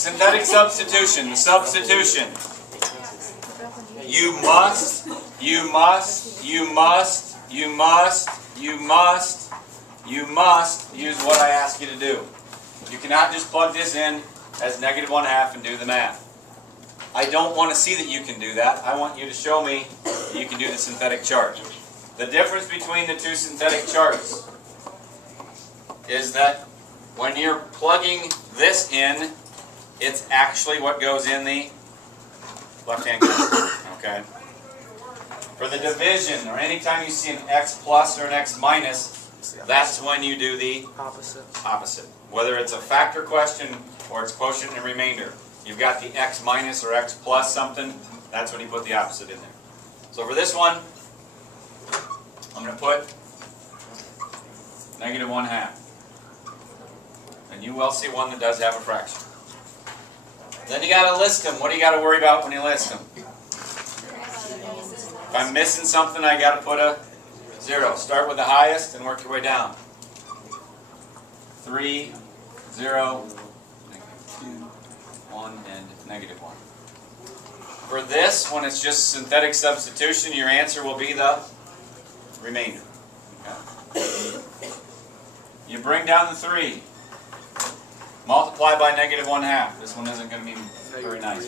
Synthetic substitution. The substitution. You must use what I ask you to do. You cannot just plug this in as -1/2 and do the math. I don't want to see that you can do that. I want you to show me that you can do the synthetic chart. The difference between the two synthetic charts is that when you're plugging this in, it's actually what goes in the left-hand corner. Okay? For the division, or anytime you see an x plus or an x minus, that's when you do the opposite. Whether it's a factor question or it's quotient and remainder. You've got the x minus or x plus something, that's when you put the opposite in there. So for this one, I'm going to put -1/2. And you will see one that does have a fraction. Then you got to list them. What do you got to worry about when you list them? If I'm missing something, I got to put a 0. Start with the highest and work your way down. 3, 0, -2, 1, and -1. For this, when it's just synthetic substitution, your answer will be the remainder. Okay. You bring down the 3. Multiply by -1/2. This one isn't going to be very nice,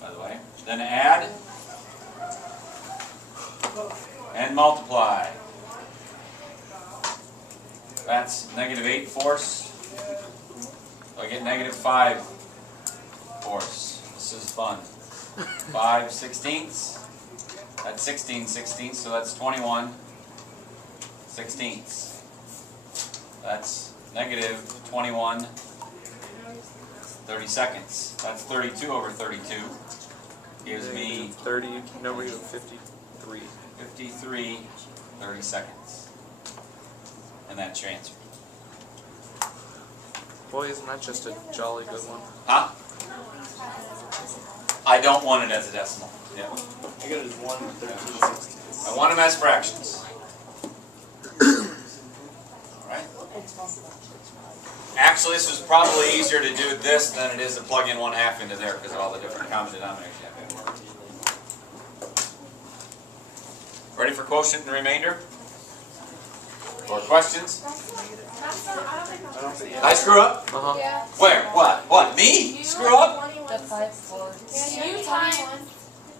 by the way. Then add and multiply. That's -8 fourths. So I get -5 fourths. This is fun. 5 16ths. That's 16 16ths, so that's 21 16ths. That's -21 32nds. That's 32 over 32. Gives me 30, no, we have 53. 53 32nds. And that's your answer. Boy, isn't that just a jolly good one? Huh? I don't want it as a decimal. Yeah. I got it as 1 13 16. I want them as fractions. Alright? Actually, this is probably easier to do this than it is to plug in 1/2 into there because of all the different common denominators you have. Ready for quotient and remainder? Or questions? I screw up? Uh-huh. Yeah. Where? What? Me? Screw up? The 5 4. You times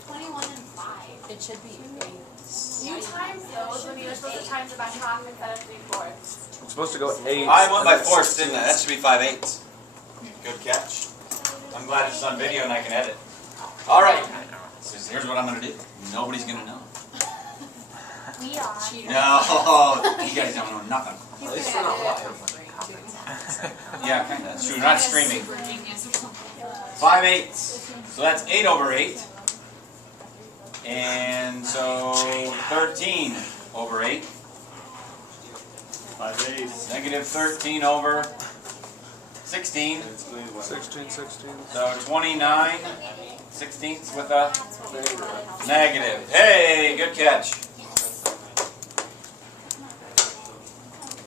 21 and 5. It should be 8. You times those when you were supposed to times it by half instead of 3/4. I'm supposed to go 8. I went by fourths, didn't I? That should be 5/8. Good catch. I'm glad it's on video and I can edit. Alright. So here's what I'm going to do. Nobody's going to know. We are. No, you guys don't know nothing. At least we're not live. Yeah, kind of. That's true. We're not streaming. 5/8. So that's 8 over 8. And so 13 over 8. 5/8. -13 over 16. 16, 16. So 29 16ths with a negative. Hey, good catch.